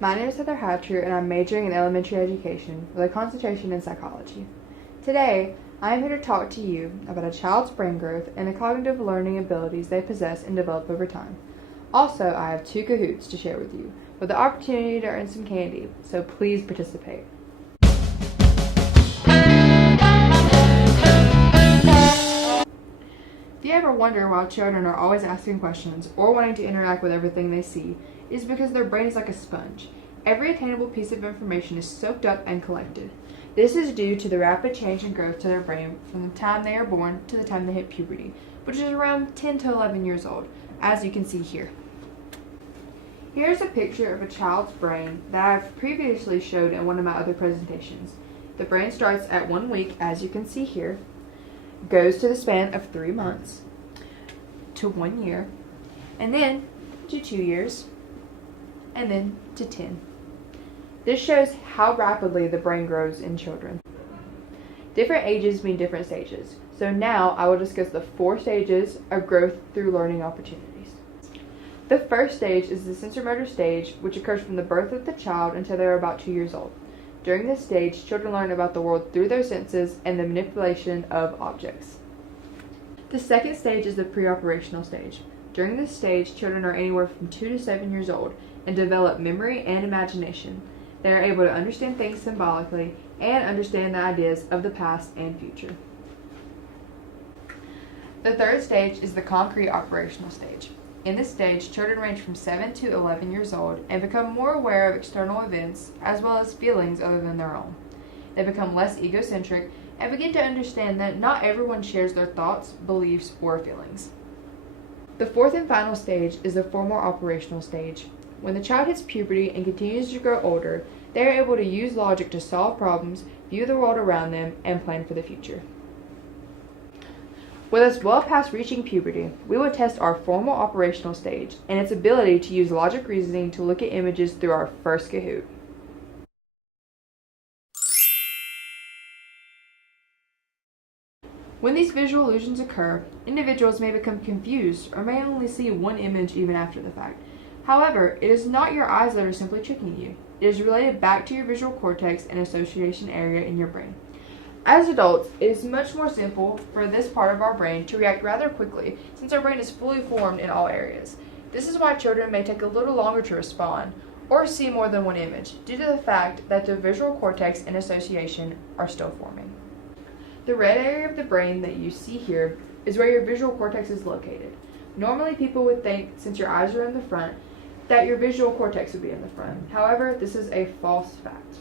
My name is Heather Hatcher, and I'm majoring in elementary education with a concentration in psychology. Today, I am here to talk to you about a child's brain growth and the cognitive learning abilities they possess and develop over time. Also, I have 2 Kahoots to share with you, with the opportunity to earn some candy, so please participate. If you ever wonder why children are always asking questions or wanting to interact with everything they see, it is because their brain is like a sponge. Every attainable piece of information is soaked up and collected. This is due to the rapid change and growth to their brain from the time they are born to the time they hit puberty, which is around 10 to 11 years old, as you can see here. Here's a picture of a child's brain that I've previously showed in one of my other presentations. The brain starts at 1 week, as you can see here, goes to the span of 3 months, to 1 year, and then to 2 years, and then to 10. This shows how rapidly the brain grows in children. Different ages mean different stages, so now I will discuss the 4 stages of growth through learning opportunities. The first stage is the sensorimotor stage, which occurs from the birth of the child until they are about 2 years old. During this stage, children learn about the world through their senses and the manipulation of objects. The second stage is the pre-operational stage. During this stage, children are anywhere from 2 to 7 years old and develop memory and imagination. They are able to understand things symbolically and understand the ideas of the past and future. The third stage is the concrete operational stage. In this stage, children range from 7 to 11 years old and become more aware of external events as well as feelings other than their own. They become less egocentric and begin to understand that not everyone shares their thoughts, beliefs, or feelings. The fourth and final stage is the formal operational stage. When the child hits puberty and continues to grow older, they are able to use logic to solve problems, view the world around them, and plan for the future. With us well past reaching puberty, we will test our formal operational stage and its ability to use logic reasoning to look at images through our first Kahoot. When these visual illusions occur, individuals may become confused or may only see one image even after the fact. However, it is not your eyes that are simply tricking you. It is related back to your visual cortex and association area in your brain. As adults, it is much more simple for this part of our brain to react rather quickly since our brain is fully formed in all areas. This is why children may take a little longer to respond or see more than one image due to the fact that the visual cortex and association are still forming. The red area of the brain that you see here is where your visual cortex is located. Normally people would think, since your eyes are in the front, that your visual cortex would be in the front. However, this is a false fact.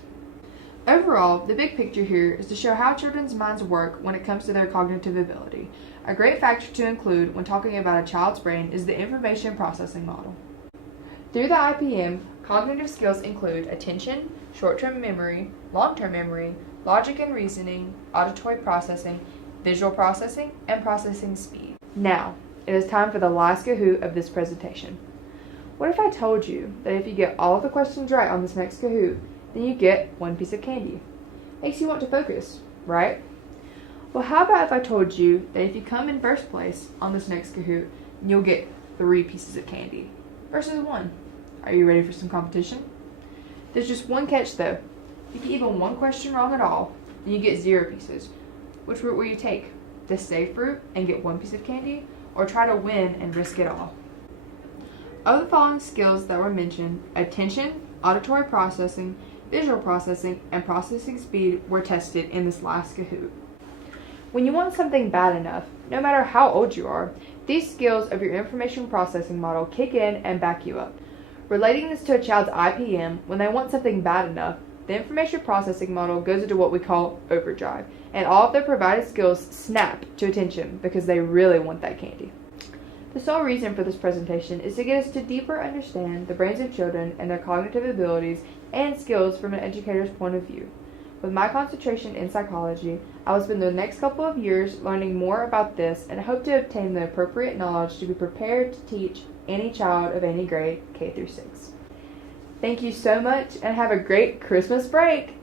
Overall, the big picture here is to show how children's minds work when it comes to their cognitive ability. A great factor to include when talking about a child's brain is the information processing model. Through the IPM, cognitive skills include attention, short-term memory, long-term memory, logic and reasoning, auditory processing, visual processing, and processing speed. Now, it is time for the last Kahoot of this presentation. What if I told you that if you get all of the questions right on this next Kahoot, then you get 1 piece of candy? Makes you want to focus, right? Well, how about if I told you that if you come in first place on this next Kahoot, then you'll get 3 pieces of candy versus 1? Are you ready for some competition? There's just one catch though. If you get even 1 question wrong at all, then you get 0 pieces. Which route will you take? The safe route and get 1 piece of candy, or try to win and risk it all? Of the following skills that were mentioned, attention, auditory processing, visual processing, and processing speed were tested in this last Kahoot. When you want something bad enough, no matter how old you are, these skills of your information processing model kick in and back you up. Relating this to a child's IPM, when they want something bad enough, the information processing model goes into what we call overdrive, and all of their provided skills snap to attention because they really want that candy. The sole reason for this presentation is to get us to deeper understand the brains of children and their cognitive abilities and skills from an educator's point of view. With my concentration in psychology, I will spend the next couple of years learning more about this and hope to obtain the appropriate knowledge to be prepared to teach any child of any grade K through 6. Thank you so much and have a great Christmas break!